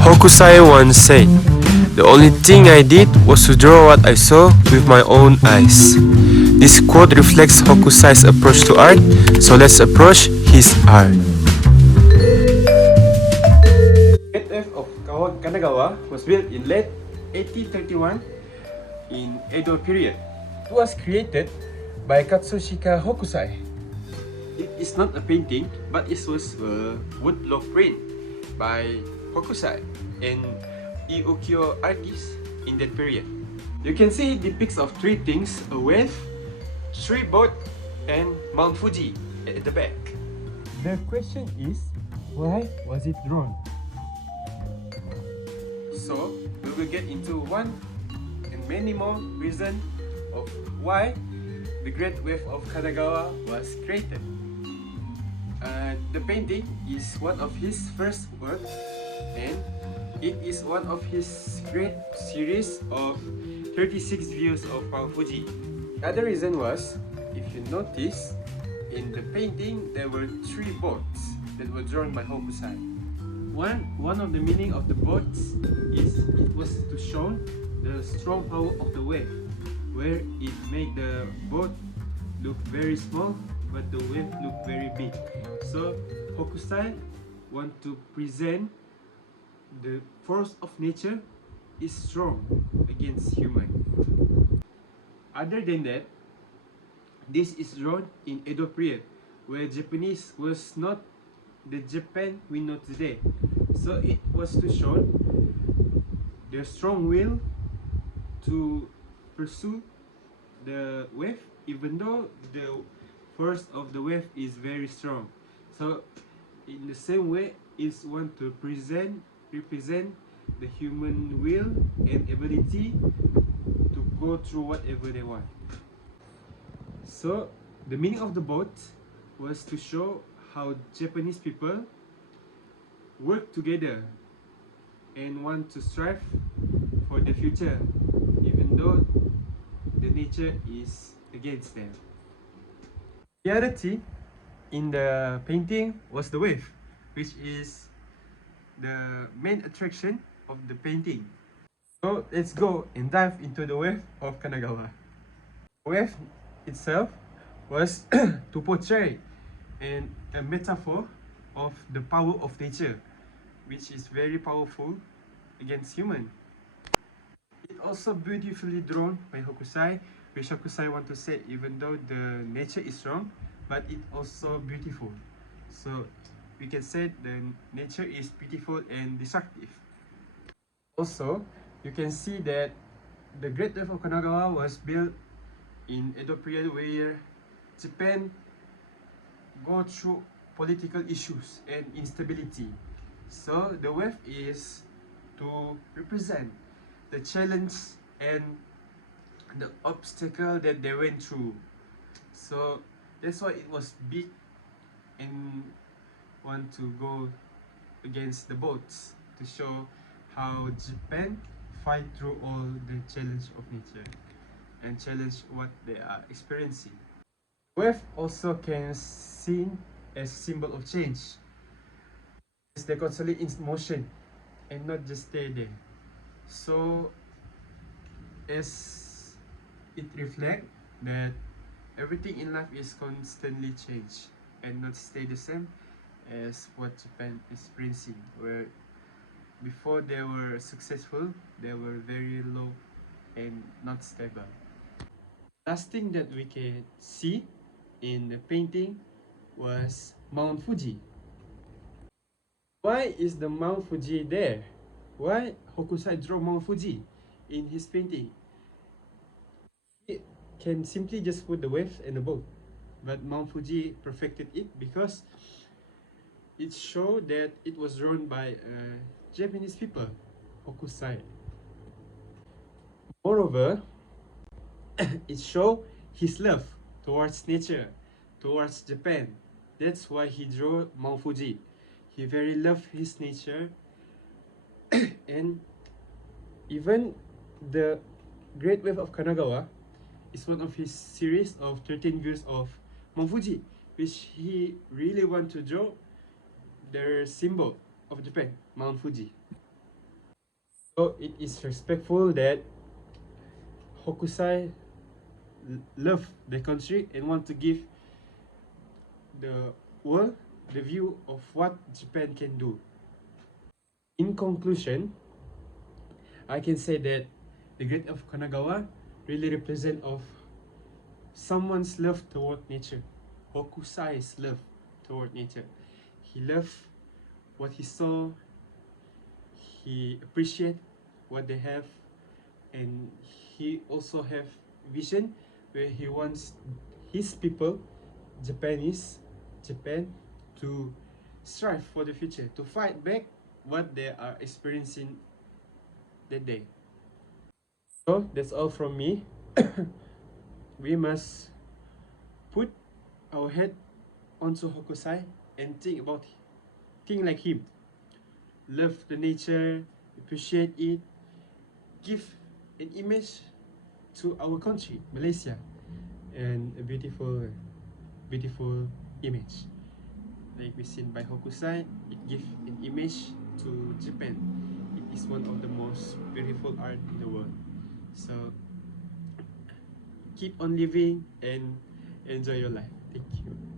Hokusai once said, "The only thing I did was to draw what I saw with my own eyes." This quote reflects Hokusai's approach to art, so let's approach his art. The Gate of Kanagawa was built in late 1831 in Edo period. It was created by Katsushika Hokusai. It is not a painting, but it was a wood block print by Hokusai and Ukiyo artists in that period. You can see it depicts of three things: a wave, tree boat, and Mount Fuji at the back. The question is, why was it drawn? So, we will get into one and many more reasons of why the Great Wave of Kanagawa was created. The painting is one of his first work, and it is one of his great series of 36 views of Mount Fuji. The other reason was, if you notice, in the painting there were three boats that were drawn by Hokusai. One of the meaning of the boats is it was to show the strong power of the wave, where it made the boat look very small but the wave look very big. So Hokusai want to present the force of nature is strong against human. Other than that, this is drawn in Edo period, where Japanese was not the Japan we know today. So it was to show their strong will to pursue the wave, even though the force of the wave is very strong. So in the same way, is want to represent the human will and ability to go through whatever they want. So the meaning of the boat was to show how Japanese people work together and want to strive for the future, even though the nature is against them. The other thing in the painting was the wave, which is the main attraction of the painting. So let's go and dive into the wave of Kanagawa. The wave itself was to portray a metaphor of the power of nature, which is very powerful against human. It also beautifully drawn by Hokusai, which Hokusai want to say, even though the nature is strong, but it also beautiful. So we can say the nature is beautiful and destructive. Also, you can see that the Great Wave of Kanagawa was built in Edo period, where Japan go through political issues and instability. So the wave is to represent the challenge and the obstacle that they went through. So that's why it was big and want to go against the boats to show how Japan fight through all the challenge of nature and challenge what they are experiencing. Wave also can seen as symbol of change. They're constantly in motion and not just stay there. So as it reflects that everything in life is constantly change and not stay the same as what Japan is experiencing, where before they were successful, they were very low and not stable. Last thing that we can see in the painting was Mount Fuji. Why is the Mount Fuji there? Why Hokusai draw Mount Fuji in his painting? He can simply just put the wave and the boat, but Mount Fuji perfected it because it showed that it was drawn by Japanese people, Hokusai. Moreover, it showed his love towards nature, towards Japan. That's why he drew Mount Fuji. He very loved his nature, and even the Great Wave of Kanagawa is one of his series of 13 views of Mount Fuji, which he really want to draw the symbol of Japan, Mount Fuji. So it is respectful that Hokusai love the country and want to give the world the view of what Japan can do. In conclusion, I can say that the Great of Kanagawa really represent of someone's love toward nature. Hokusai's love toward nature. He loved what he saw, he appreciate what they have, and he also have vision where he wants his people, Japan, to strive for the future, to fight back what they are experiencing that day. So that's all from me. We must put our head onto Hokusai and think like him. Love the nature, appreciate it, give an image to our country, Malaysia, and a beautiful image. Like we seen by Hokusai, it gives an image to Japan. It is one of the most beautiful art in the world. So keep on living and enjoy your life. Thank you.